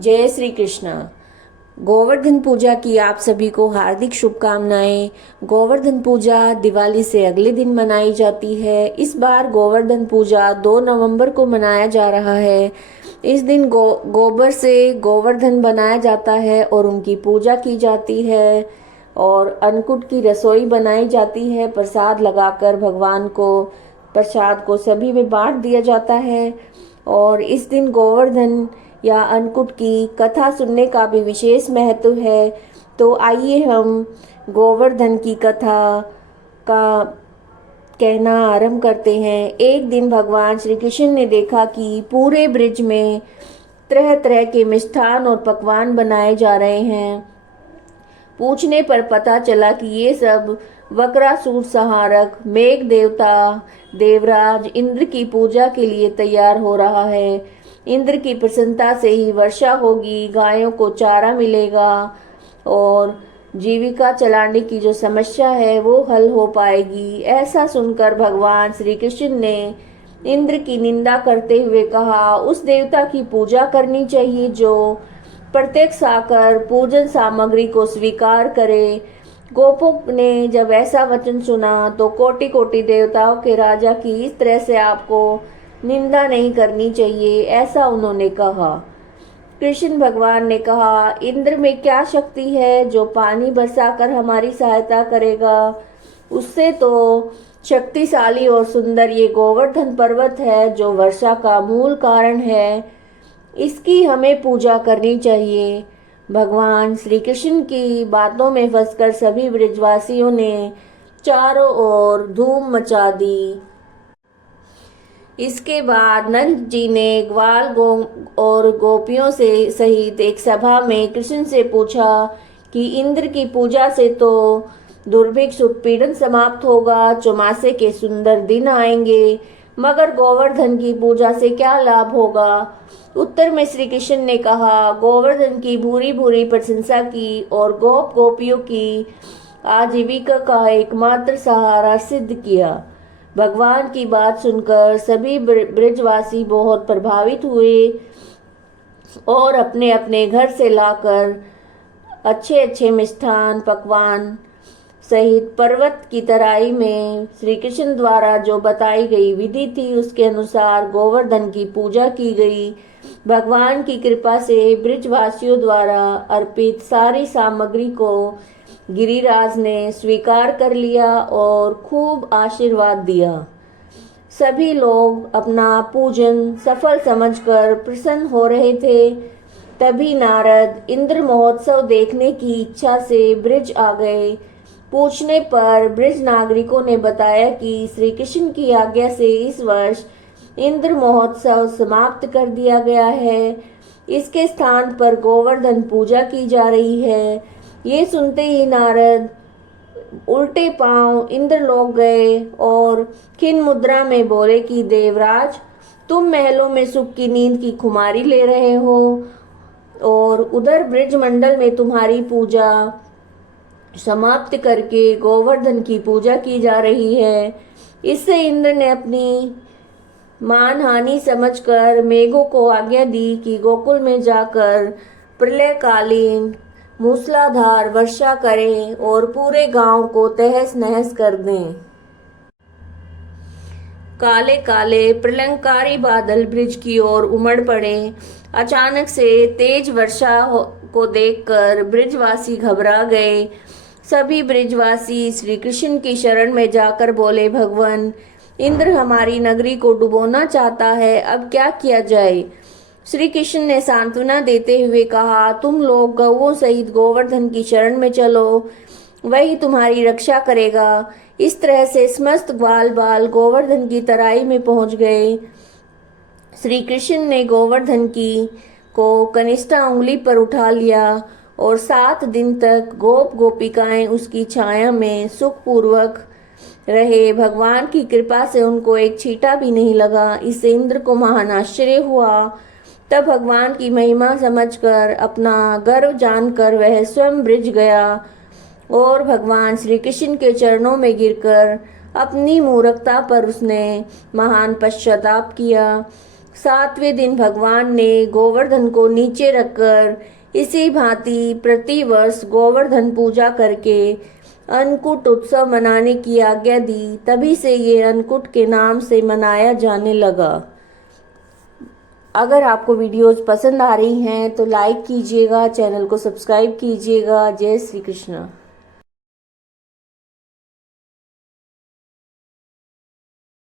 जय श्री कृष्ण। गोवर्धन पूजा की आप सभी को हार्दिक शुभकामनाएं। गोवर्धन पूजा दिवाली से अगले दिन मनाई जाती है। इस बार गोवर्धन पूजा 2 नवंबर को मनाया जा रहा है। इस दिन गोबर से गोवर्धन बनाया जाता है और उनकी पूजा की जाती है और अन्नकूट की रसोई बनाई जाती है। प्रसाद लगाकर भगवान को प्रसाद को सभी में बांट दिया जाता है और इस दिन गोवर्धन या अन्नकूट की कथा सुनने का भी विशेष महत्व है। तो आइए हम गोवर्धन की कथा का कहना आरंभ करते हैं। एक दिन भगवान श्री कृष्ण ने देखा कि पूरे ब्रिज में तरह तरह के मिष्ठान और पकवान बनाए जा रहे हैं। पूछने पर पता चला कि ये सब वक्रासुर संहारक मेघ देवता देवराज इंद्र की पूजा के लिए तैयार हो रहा है। इंद्र की प्रसन्नता से ही वर्षा होगी, गायों को चारा मिलेगा और जीविका चलाने की जो समस्या है वो हल हो पाएगी। ऐसा सुनकर भगवान श्री कृष्ण ने इंद्र की निंदा करते हुए कहा, उस देवता की पूजा करनी चाहिए जो प्रत्यक्ष आकर पूजन सामग्री को स्वीकार करे। गोपों ने जब ऐसा वचन सुना तो कोटि कोटि देवताओं के राजा की इस तरह से आपको निंदा नहीं करनी चाहिए, ऐसा उन्होंने कहा। कृष्ण भगवान ने कहा, इंद्र में क्या शक्ति है जो पानी बरसाकर हमारी सहायता करेगा। उससे तो शक्तिशाली और सुंदर ये गोवर्धन पर्वत है जो वर्षा का मूल कारण है। इसकी हमें पूजा करनी चाहिए। भगवान श्री कृष्ण की बातों में फंसकर सभी ब्रजवासियों ने चारों ओर धूम मचा दी। इसके बाद नंद जी ने ग्वाल और गोपियों से सहित एक सभा में कृष्ण से पूछा कि इंद्र की पूजा से तो दुर्भिक्ष उत्पीड़न समाप्त होगा, चौमासे के सुंदर दिन आएंगे, मगर गोवर्धन की पूजा से क्या लाभ होगा। उत्तर में श्री कृष्ण ने कहा, गोवर्धन की भूरी भूरी प्रशंसा की और गोपियों की आजीविका का एकमात्र सहारा सिद्ध किया। भगवान की बात सुनकर सभी ब्रजवासी बहुत प्रभावित हुए और अपने अपने घर से लाकर अच्छे अच्छे मिष्ठान पकवान सहित पर्वत की तराई में श्री कृष्ण द्वारा जो बताई गई विधि थी उसके अनुसार गोवर्धन की पूजा की गई। भगवान की कृपा से ब्रजवासियों द्वारा अर्पित सारी सामग्री को गिरिराज ने स्वीकार कर लिया और खूब आशीर्वाद दिया। सभी लोग अपना पूजन सफल समझकर प्रसन्न हो रहे थे। तभी नारद इंद्र महोत्सव देखने की इच्छा से ब्रिज आ गए। पूछने पर ब्रिज नागरिकों ने बताया कि श्री कृष्ण की आज्ञा से इस वर्ष इंद्र महोत्सव समाप्त कर दिया गया है। इसके स्थान पर गोवर्धन पूजा की जा रही है। ये सुनते ही नारद उल्टे पांव इंद्रलोक गए और खिन्न मुद्रा में बोले कि देवराज, तुम महलों में सुख की नींद की खुमारी ले रहे हो और उधर ब्रज मंडल में तुम्हारी पूजा समाप्त करके गोवर्धन की पूजा की जा रही है। इससे इंद्र ने अपनी मानहानि समझकर मेघों को आज्ञा दी कि गोकुल में जाकर प्रलयकालीन मूसलाधार वर्षा करें और पूरे गांव को तहस नहस कर दें। काले काले प्रलयंकारी बादल ब्रिज की ओर उमड़ पड़े। अचानक से तेज वर्षा को देखकर ब्रिजवासी घबरा गए। सभी ब्रिजवासी श्री कृष्ण की शरण में जाकर बोले, भगवान, इंद्र हमारी नगरी को डुबोना चाहता है, अब क्या किया जाए। श्री कृष्ण ने सांत्वना देते हुए कहा, तुम लोग गौओं सहित गोवर्धन की शरण में चलो, वही तुम्हारी रक्षा करेगा। इस तरह से समस्त ग्वाल बाल गोवर्धन की तराई में पहुंच गए। श्री कृष्ण ने गोवर्धन की को कनिष्ठा उंगली पर उठा लिया और 7 दिन तक गोप गोपिकाएं उसकी छाया में सुखपूर्वक रहे। भगवान की कृपा से उनको एक छींटा भी नहीं लगा। इससे इंद्र को महान आश्चर्य हुआ। तब भगवान की महिमा समझकर अपना गर्व जानकर वह स्वयं ब्रिज गया और भगवान श्री कृष्ण के चरणों में गिरकर अपनी मूर्खता पर उसने महान पश्चाताप किया। 7वें दिन भगवान ने गोवर्धन को नीचे रखकर इसी भांति प्रतिवर्ष गोवर्धन पूजा करके अन्नकूट उत्सव मनाने की आज्ञा दी। तभी से ये अन्नकूट के नाम से मनाया जाने लगा। अगर आपको वीडियोस पसंद आ रही हैं तो लाइक कीजिएगा, चैनल को सब्सक्राइब कीजिएगा। जय श्री कृष्ण।